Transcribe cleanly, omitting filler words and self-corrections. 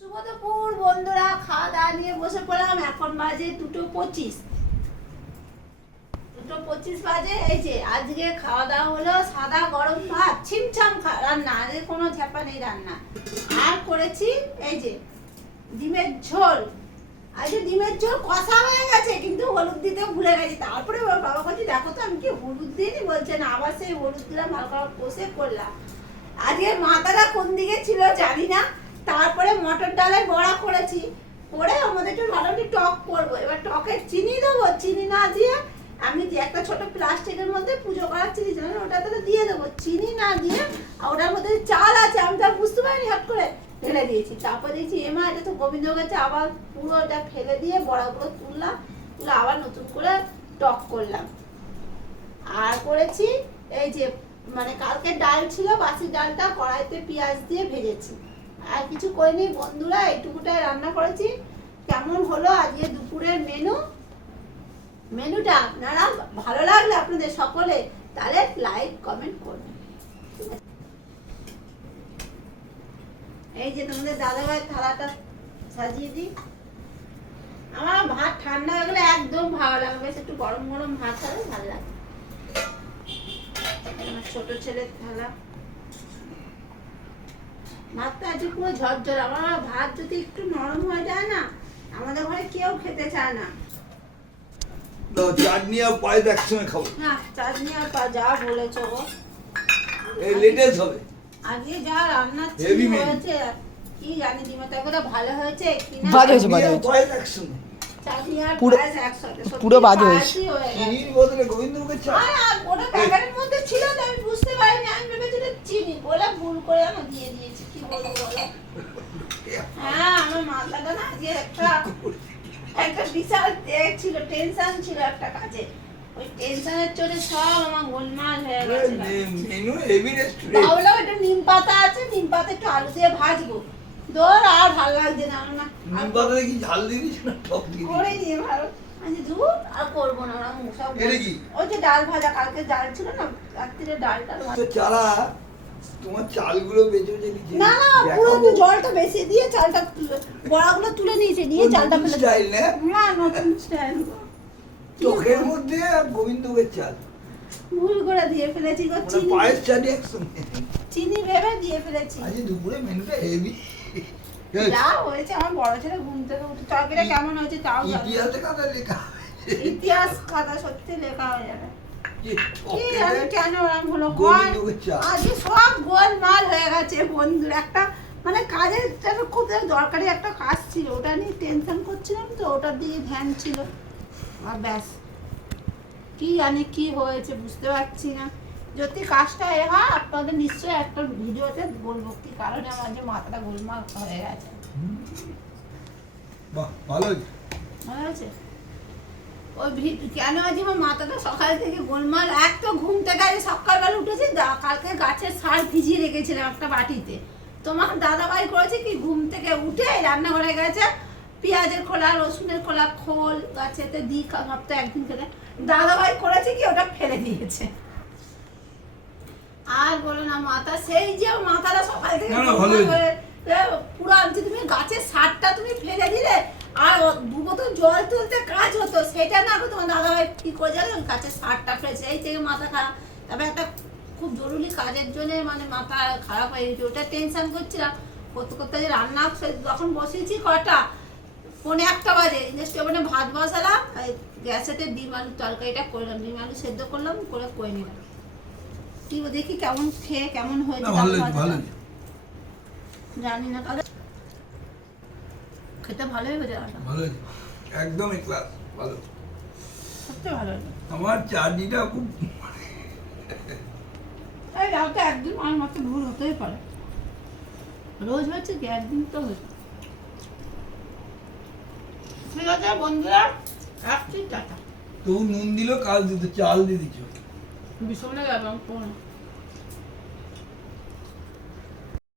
শুভ দুপুর বন্ধুরা, খাওয়া দাওয়া নিয়ে বসে পড়লাম। এখন বাজে 2:25 বাজে। এই যে আজকে খাওয়া দাওয়া হলো সাদা গরম ভাত, ছিমছাম রান্না, আজকে কোনো ঝাপা নেই রান্না। আর করেছি এই যে ডিমের ঝোল। আজকে ডিমের ঝোল কষা হয়ে গেছে, কিন্তু হলুদ দিতে ভুলে গেছি। তারপরে বাবা বলছি দেখো তো আমি কি হলুদ দিইনি, বলছে না, আবার সেই হলুদ দিলাম, ভালো করে কষে করলাম। আজকে মাথাটা কোন দিকে ছিল জানি না। তারপরে মটর ডালের বড়া করেছি, করে আমাদের একটু মোটামুটি টক করবো। এবার টকের চিনি দেবো, চিনি না দিয়ে আমি যে একটা ছোট প্লাস্টিকের মধ্যে পুজো করার চিনি ছিল ওটা তাহলে দিয়ে দেবো, চিনি না দিয়ে। আর ওটার মধ্যে চাল আছে, আমি তার বুঝতে পারিনি, হাট করে ফেলে দিয়েছি। তারপর দিয়েছি এমা এটা তো গোবিন্দ গেছে, আবার পুরো এটা ফেলে দিয়ে বড়াগুলো তুললাম, তুলে আবার নতুন করে টক করলাম। আর করেছি এই যে মানে কালকে ডাল ছিল, বাসি ডালটা কড়াইতে পেঁয়াজ দিয়ে ভেজেছি। আর কিছু করিনি বন্ধুরা, এইটুকুটাই রান্না করেছি। কেমন হলো আজকে দুপুরের মেনুটা আপনারা ভালো লাগলে আপনাদের সকলে তাহলে লাইক কমেন্ট করবেন। এই যে তোমাদের দাদাভাইয়ের থালাটা সাজিয়ে দিই। আমার ভাত ঠান্ডা হয়ে গেলে একদম ভালো লাগবে, বেশ একটু গরম গরম ভাত হলে ভালো লাগে। আমার ছোট ছেলের থালা, ভাতটা আজকে পুরো ঝরঝর। আমার ভাত যদি একটু নরম হয়ে যায় না, আমাদের ঘরে কেউ খেতে চায় না। চাটনি আর পায়েস একসঙ্গে খাবো। না, চাটনি আর যা বলেছো গো, এই লেটেস্ট হবে। আজকে যা রান্না হয়েছে কি জানি দিমাটা করে ভালো হয়েছে কিনা। বাজে হয়েছে, বাজে হয়েছে। পায়েস একসঙ্গে চাটনি আর পায়েস একসাথে, পুরো বাজে হয়েছে। চিনির বদলে গোবিন্দভোগের চা। আর ওটা প্যাকেটের মধ্যে ছিল তো আমি বুঝতে পারিনি, আমি ভেবেছিলাম চিনি, বলে ভুল করে আমি দিয়ে দিয়েছি। কি বলবো বলো? হ্যাঁ, আমার মাথাটা না আজকে একটা বিশাল ছিল, টেনশন ছিল একটা কাজে। ওই টেনশনের চোটে সব আমার গোলমাল হয়ে গেছে। Menu heavy restaurant. ভাবলাম একটা নিম পাতা আছে, নিম পাতা একটু আলু দিয়ে ভাজবো। দৌড় আর ভালো লাগছে না আমার। নিম পাতাতে কি ঝাল দিয়ে দিস না টক দিয়ে দিস? করে নিয়ে ভালো আমি দুধ আর করবো না, ওরা মুখা। এটা কি? ওই যে ডাল ভাজা, কালকে ডাল ছিল না, রাত্রিরে ডালটা তো চারা তোমার চালগুলো বেঁচে বেঁচে নিচে। না না, পুরো একটু জলটা বেশি দিয়ে চালটা বড়াগুলো তুলে নিয়েছে, নিয়ে চালটা ফেলে স্টাইল না? না, নতুন স্টাইল। চোখের মধ্যে গোবিন্দভোগের চাল। ভুল করে দিয়ে ফেলেছি গো, মানে চিনি পায়েস চাটনি একসঙ্গে। চিনি ভেবে দিয়ে ফেলেছি। আজ দুপুরে মেনুটা হেভি। যা হয়েছে, আমার বড় ছেলে ঘুম থেকে উঠে তরকারিটা কেমন হয়েছে তাও জানি না। ইতিহাসে কথা লেখা। ইতিহাস খাতা সত্যি লেখা হয়ে যাবে। কি কি জানি কেন ওরম হলো, গোবিন্দভোগের চাল। আজকে সব গোলমাল হয়ে গেছে বন্ধুর। একটা মানে কাজের একটা খুব দরকারি একটা কাজ ছিল, ওটা নিয়ে টেনশন করছিলাম, তো ওটার দিকে ধ্যান ছিল। আর ব্যাস, কি জানি কি হয়েছে বুঝতে পারছি না। যদি কাজটা হয় আপনাদের নিশ্চয়ই একটা ভিডিওতে বলবো কি কারণে আমার যে মাথাটা গোলমাল হয়ে গেছে। বাহ, ভালো হয়েছে। ভালো আছে ওই কেন আজ আমার মাথাটা সকাল থেকে গোলমাল। এক তো ঘুম থেকে আজ সকালবেলা উঠেছি, কালকে গাছের সার ভিজিয়ে রেখেছিলাম একটা বাটিতে। তোমার দাদাভাই করেছে কি, ঘুম থেকে উঠে রান্নাঘরে গেছে, পেঁয়াজের খোলা, রসুনের খোলা খোল গাছেতে দিই সপ্তাহে একদিন খেলে। দাদাভাই করেছে কি ওটা ফেলে দিয়েছে। আর বলো না, মাথা সেই যে মাথাটা সকাল থেকে পুরো আনছি। তুমি গাছের সারটা তুমি ফেলে দিলে, আর 2 বোতল জল তুলতে কাজ হতো, সেটা না তোমার দাদাভাই কি করে জানো, গাছের সারটা ফেলেছে। এই থেকে মাথা খারাপ। তবে একটা খুব জরুরি কাজের জন্য মানে মাথা খারাপ হয়ে গেছে, ওটা টেনশন করছিলাম। করতে করতে যে রান্না যখন বসেছি কটা 1:45 বাজে, স্টোভে ভাত বসালাম, গ্যাসেতে ডিম আলুর তরকারিটা করলাম, ডিম আলু সেদ্ধ করলাম, করে নিলাম। কি দেখি কেমন খেয়ে কেমন হয়েছে জানি না। কালকে খেতে ভালোই হয়েছে, ভালো হয়েছে, একদমই ক্লাস ভালো। সত্যি ভালো হয়েছে। আমার চাটনিটা খুব এই রাতে একদিন আমার মাত্র ভুল হতেই পারে, রোজ হচ্ছে কি একদিন তো হয়েছে। ঠিক আছে বন্ধুরা, রাখছি, টাটা। তো নুন দিল, কাল দিত চাল দিয়ে দিচ্ছ। বিছানায় গেলাম।